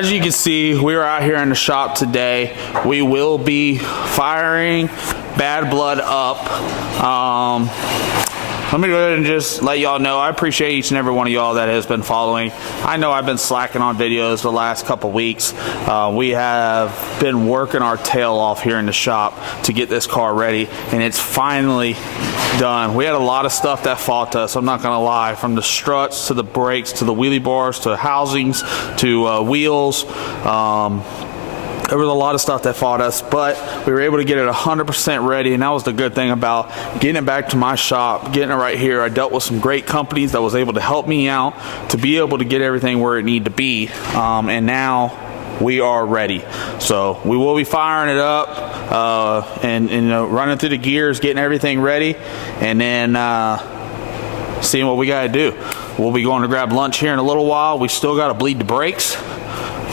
as you can see, we are out here in the shop today. We will be firing Bad Blood up. Let me go ahead and just let y'all know, I appreciate each and every one of y'all that has been following. I know I've been slacking on videos the last couple weeks. We have been working our tail off here in the shop to get this car ready, and it's finally done. We had a lot of stuff that fought us, I'm not gonna lie, from the struts to the brakes to the wheelie bars to housings to wheels. There was a lot of stuff that fought us, but we were able to get it 100% ready, and that was the good thing about getting it back to my shop, getting it right here. I dealt with some great companies that was able to help me out to be able to get everything where it needed to be, and now we are ready. So we will be firing it up and you know, running through the gears, getting everything ready, and then seeing what we got to do. We'll be going to grab lunch here in a little while. We still got to bleed the brakes.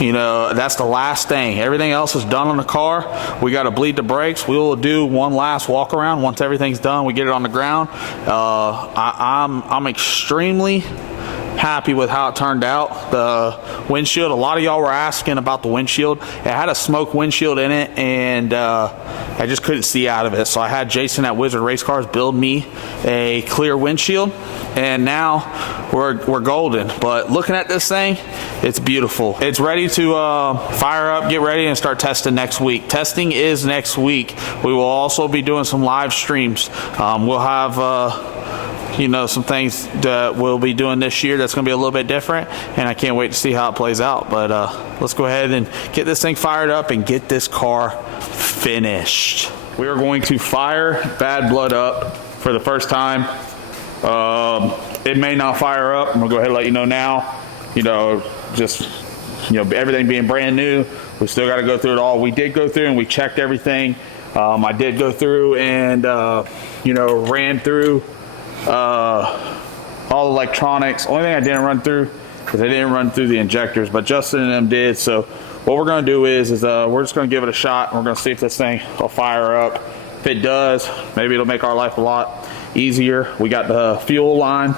You know, that's the last thing. Everything else is done on the car. We got to bleed the brakes. We will do one last walk around. Once everything's done, we get it on the ground. I'm extremely happy with how it turned out. The windshield, a lot of y'all were asking about the windshield. It had a smoke windshield in it, and I just couldn't see out of it. So I had Jason at Wizard Race Cars build me a clear windshield, and now we're golden. But looking at this thing, it's beautiful. It's ready to fire up, get ready, and start testing next week. Testing is next week. We will also be doing some live streams. We'll have you know, some things that we'll be doing this year that's going to be a little bit different, and I can't wait to see how it plays out. But let's go ahead and get this thing fired up and get this car finished. We are going to fire Bad Blood up for the first time. It may not fire up. I'm going to go ahead and let you know now. You know, just, you know, everything being brand new, we still got to go through it all. We did go through and we checked everything. I did go through and, you know, ran through all electronics. Only thing I didn't run through because I didn't run through the injectors, but Justin and them did. So what we're going to do is we're just going to give it a shot, and we're going to see if this thing will fire up. If it does, maybe it'll make our life a lot easier. We got the fuel line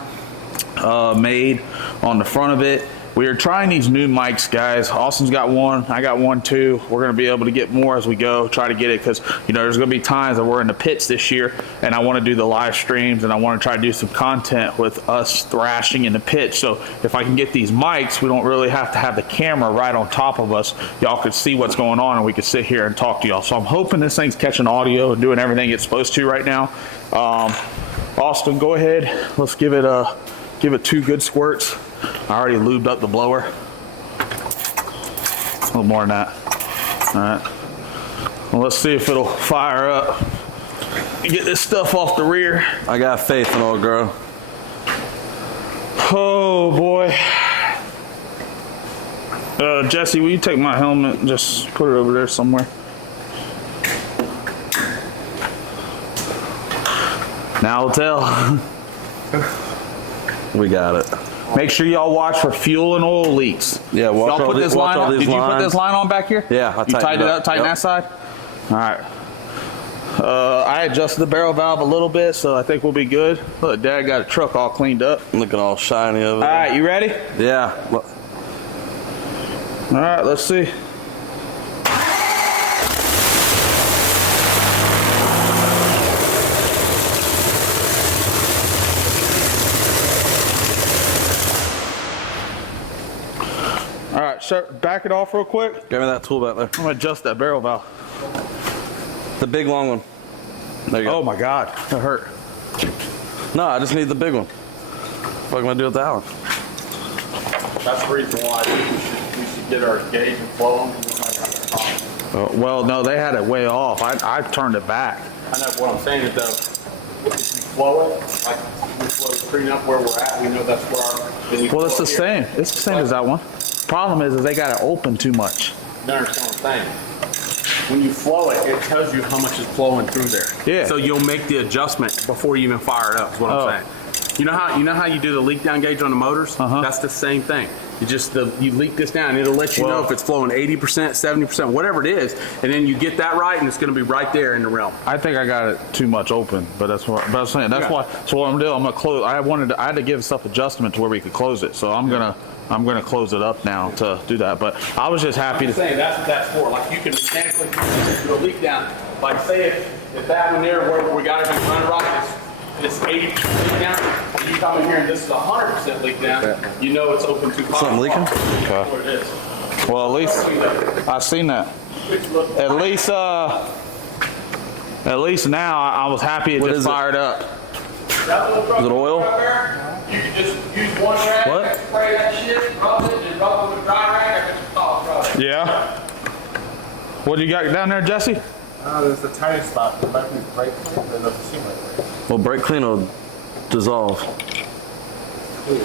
made on the front of it. We are trying these new mics, guys. Austin's got one, I got one too. We're going to be able to get more as we go, try to get it, because, you know, there's going to be times that we're in the pits this year, and I want to do the live streams, and I want to try to do some content with us thrashing in the pit. So if I can get these mics, we don't really have to have the camera right on top of us. Y'all could see what's going on, and we could sit here and talk to y'all. So I'm hoping this thing's catching audio and doing everything it's supposed to right now. Austin, go ahead. Let's give it 2 good squirts. I already lubed up the blower. A little more than that. All right. Well, let's see if it'll fire up. Get this stuff off the rear. I got faith in old girl. Oh boy. Jesse, will you take my helmet and just put it over there somewhere? Now we'll tell. We got it. Make sure y'all watch for fuel and oil leaks. Yeah, watch y'all put this line on. Did you put this line on back here? Yeah, I tightened it up. Tighten that side. All right. I adjusted the barrel valve a little bit, so I think we'll be good. Look, Dad got a truck all cleaned up. Looking all shiny over there. All right, you ready? Yeah. All right, let's see. All right, back it off real quick. Give me that tool back there. I'm gonna adjust that barrel valve. The big long one. There you go. Oh my God, that hurt. No, I just need the big one. What am I gonna do with that one? That's the reason why we should get our gauge and flow. Well, no, they had it way off. I turned it back. I know what I'm saying is though, if we flow it, like we flow the screen up where we're at, we know that's where our. Well, it's the same. It's the same as that one. Problem is they got it open too much. You understand what I'm saying? When you flow it, it tells you how much is flowing through there. Yeah. So you'll make the adjustment before you even fire it up. Is what I'm saying. You know how you do the leak down gauge on the motors? That's the same thing. You just you leak this down. It'll let you know if it's flowing 80%, 70%, whatever it is, and then you get that right, and it's going to be right there in the realm. I think I got it too much open, but that's what I'm saying. That's why. So what I'm doing, I'm gonna close. I had to give stuff adjustment to where we could close it. So I'm gonna I'm going to close it up now to do that. But I was just happy to saying that's what that's for. Like you can mechanically do a leak down. Like say if that one there where we got everything running right, it's 80% leak down. And you come in here and this is 100% leak down. You know it's open too hot. Something leaking? Okay. That's what it is. Well, at least I've seen that. At least now I was happy it just fired up. That little truck Is it oil? right there, you can just use one rag, What? spray that shit, rub it, and rub it with a dry rag, and it's all dry. Yeah. What do you got down there, Jesse? There's a tiny spot. There might be brake clean. There's a seam right there. Well, brake clean will dissolve.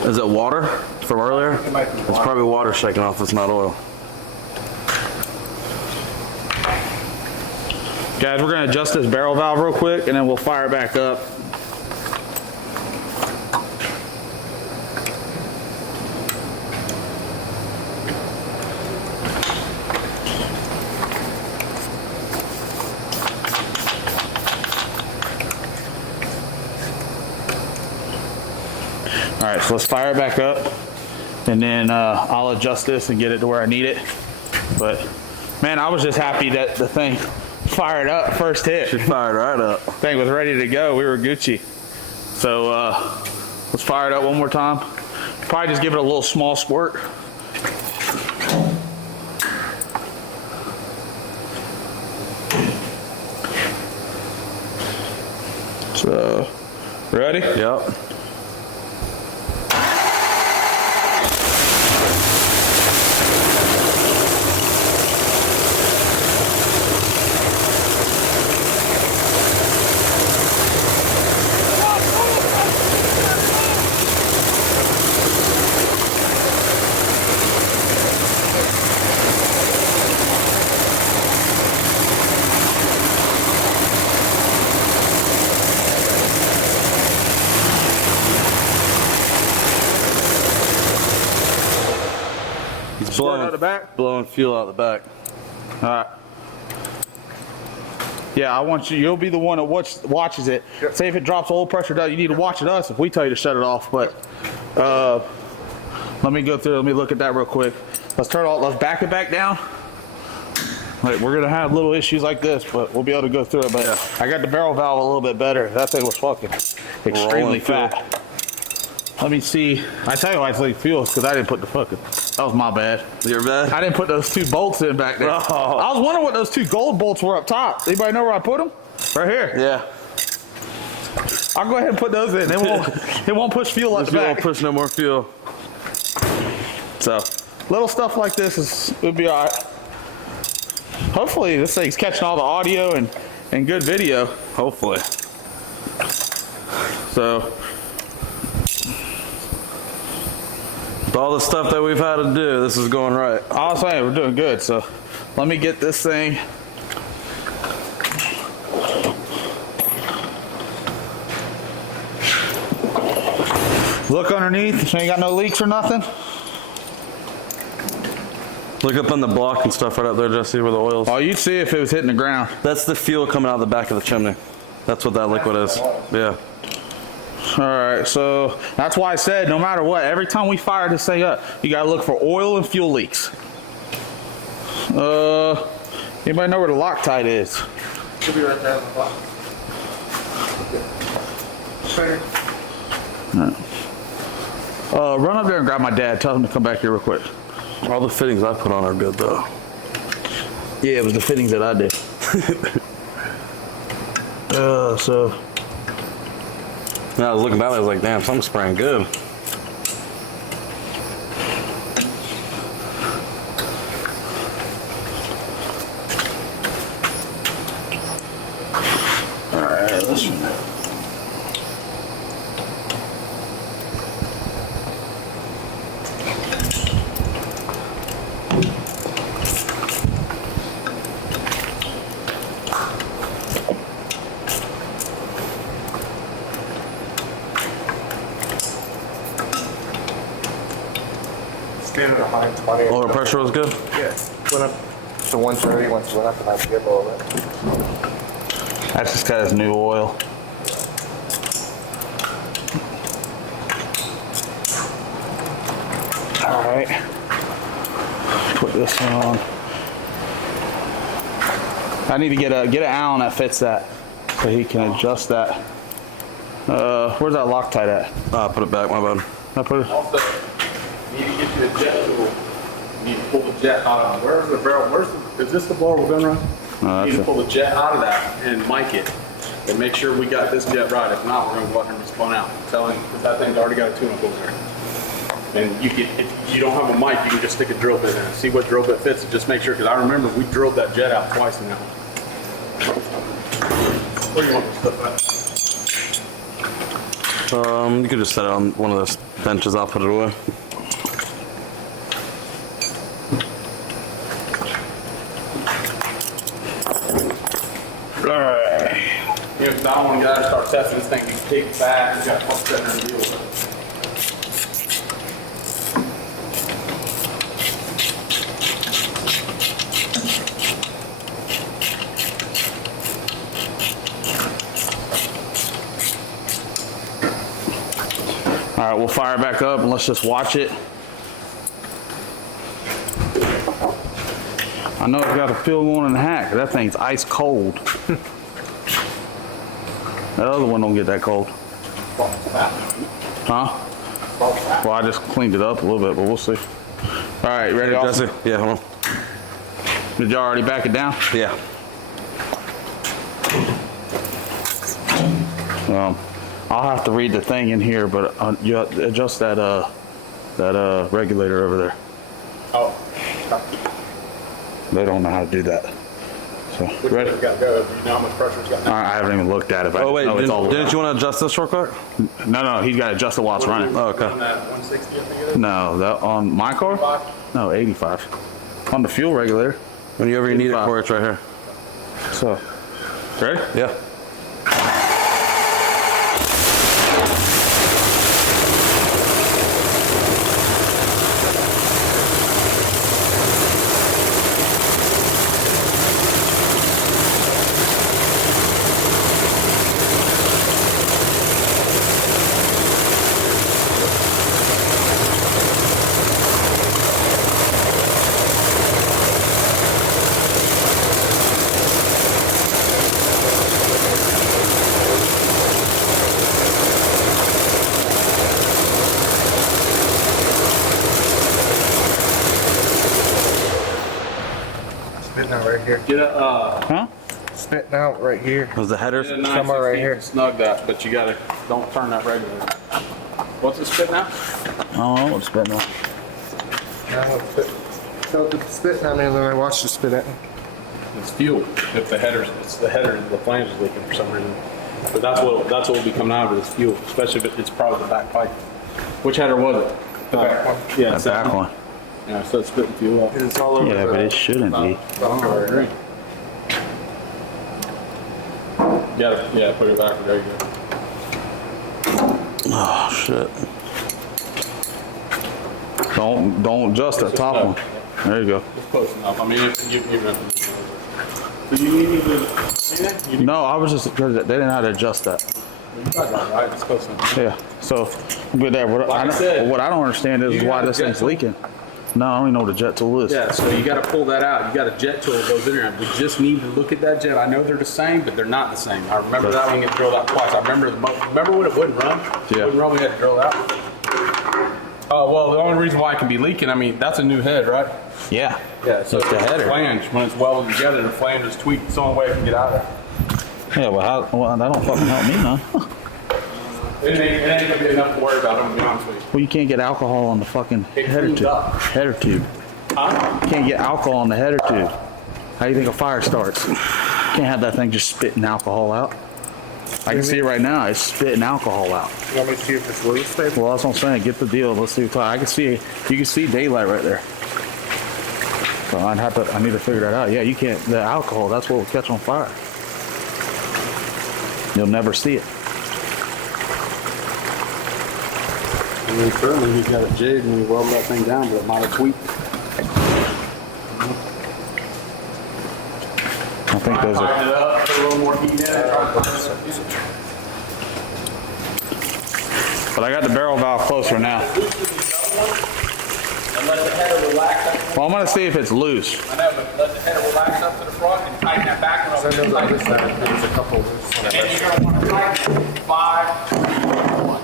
Is it water from earlier? It might be It's water. probably water shaking off. It's not oil. Guys, we're going to adjust this barrel valve real quick, and then we'll fire it back up. All right, so let's fire it back up, and then I'll adjust this and get it to where I need it. But man, I was just happy that the thing fired up first hit. She fired right up. Thing was ready to go. We were Gucci. So let's fire it up one more time. Probably just give it a little small squirt. So, ready? Yep. Squirt out the back? Blowing fuel out the back. All right. Yeah, I want you. You'll be the one that watches it. Yep. Say if it drops oil pressure down, you need to watch it us if we tell you to shut it off. But let me go through. Let me look at that real quick. Let's turn it off. Let's back it back down. Like we're gonna have little issues like this, but we'll be able to go through it. But Yeah. I got the barrel valve a little bit better. That thing was fucking extremely Rolling fuel. fat. Let me see. I tell you why it's like fuel because I didn't put the fucking. That was my bad. You're bad? I didn't put those two bolts in back there. Oh. I was wondering what those two gold bolts were up top. Anybody know where I put them? Right here. Yeah. I'll go ahead and put those in. It won't push fuel up the We back. won't push no more fuel. So little stuff like this it'll be all right. Hopefully this thing's catching all the audio and good video. Hopefully. So With all the stuff that we've had to do, this is going right. I was saying we're doing good. So let me get this thing. Look underneath. Ain't got no leaks or nothing. Look up on the block and stuff right up there, Jesse, where the oil's. Oh, you'd see if it was hitting the ground. That's the fuel coming out the back of the chimney. That's what that liquid is. Yeah. All right, so that's why I said no matter what, every time we fire this thing up, you gotta look for oil and fuel leaks. Anybody know where the Loctite is? Should be right there on the block. Run up there and grab my dad. Tell him to come back here real quick. All the fittings I put on are good though. Yeah, it was the fittings that I did. So Yeah, I was looking back, I was like, damn, something's spraying good. all right, this one. Standard 120. Oil pressure was good? Yeah. Went up to 130 once you went up and I forget all that. That's just got his new oil. All Alright. Put this on. I need to get an Allen that fits that. So he can adjust that. Where's that Loctite at? Put it back, my bad. I put it. Also, you need to get you a jet tool. You need to pull the jet out of it. Where's the barrel? Is this the blower we're gonna run? You need to pull the jet out of that and mic it. And make sure we got this jet right. If not, we're gonna go out here and be spun out. I'm telling you, because that thing's already got a tune-up over there. And you can, if you don't have a mic, you can just stick a drill bit in it. See what drill bit fits and just make sure, because I remember we drilled that jet out twice in that one. Where do you want this stuff at? You could just set it on one of those benches. I'll put it away. Alright. You know, 'cause I don't want to get out and start testing this thing. You take it back, you got to pump that in and deal with it. All right, we'll fire it back up and let's just watch it. I know it's got a field going in the hack. That thing's ice cold. That other one don't get that cold. Huh? Well, I just cleaned it up a little bit, but we'll see. All right, ready? Jesse? Yeah, hold on. Did you already back it down? Yeah. I'll have to read the thing in here, but you adjust that regulator over there. Oh. They don't know how to do that. So, ready? It's got to go. Do you know how much pressure it's got now? I haven't even looked at it. But Oh, wait. no, it's all Didn't you want to adjust this real quick? No, he's got to adjust it while it's running. Oh, okay. On that 160, I think it is? No, that on my car? No, 85. On the fuel regulator. Whenever you need it 85. for, it's right here. So, ready? Yeah. Spitting out right here. Get a, Huh? Spitting out right here. Was the headers? get a Somewhere right 916 here. to snug that, but you got to, don't turn that regulator. What's it spit now? I don't know what's spitting on. So if it's spitting at me, then I watch the spit at me. It's fuel. If the headers, it's the header, the flange is leaking for some reason. But that's what will be coming out of it is fuel, especially if it's probably the back pipe. Which header was it? The back one. Yeah, That it's back one. Yeah, so it's spitting fuel up. It's all over Yeah, the but it shouldn't be. I agree. Yeah, put it back. There you go. Oh, shit. Don't adjust that top one. There you go. It's close enough. I mean, you do you need me to see that? You No, I was just because they didn't know how to adjust that. got that right. It's close enough. Yeah. So with that, what I don't understand is You why got a this jet thing's tool? leaking. No, I don't even know what a jet tool is. Yeah, so you got to pull that out. You got a jet tool that goes in there. We just need to look at that jet. I know they're the same, but they're not the same. I remember that one get drilled out twice. I remember remember when it wouldn't run? It Yeah. wouldn't run. We had to drill it out. Oh well, the only reason why it can be leaking, I mean, that's a new head, right? Yeah. Yeah. So It's the header. flange, when it's welded together, the flange is tweaked. It's the only way it can get out of there. Yeah. Well, that don't fucking help me none. It ain't gonna be enough to worry about. I'm gonna be honest with you. Well, you can't get alcohol on the fucking It header cleans tube. up. Header tube. Huh? You can't get alcohol on the header tube. How do you think a fire starts? You can't have that thing just spitting alcohol out. I can see it right now. It's spitting alcohol out. You want me to see if it's loose, baby? Well, that's what I'm saying. Get the deal. Let's see what's I can see. You can see daylight right there. So I need to figure that out. Yeah, you can't. The alcohol. That's what will catch on fire. You'll never see it. I mean, currently he's got a jig and he welded that thing down, but it might have tweaked. I think those are. Tighten it up, put a little more heat in it. But I got the barrel valve closer now. let the header relax up. Well, I'm gonna see if it's loose. I know, but let the header relax up to the front and tighten that back one up. I know the other side, there's a couple loose ones. And you're gonna want to tighten it 5, 3, 1.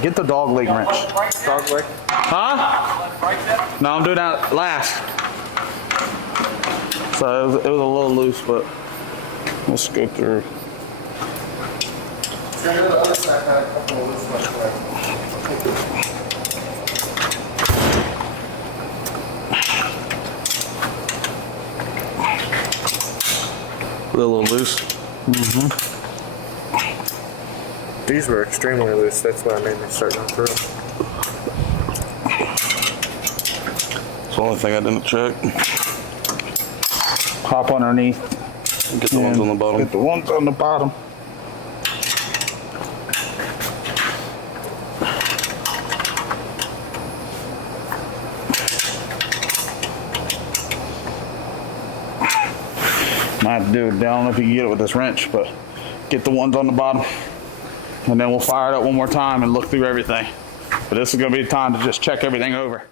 Get the dog leg wrench. Dog leg? Huh? No, I'm doing that last. So it was a little loose, but let's go through. I know the other side had a couple of loose ones there. A little loose. These were extremely loose. That's why I made me start going through them. It's the only thing I didn't check. Hop underneath. Get the ones on the bottom. Get the ones on the bottom. Might have to do it. I don't know if you can get it with this wrench, but get the ones on the bottom. And then we'll fire it up one more time and look through everything. But this is going to be the time to just check everything over.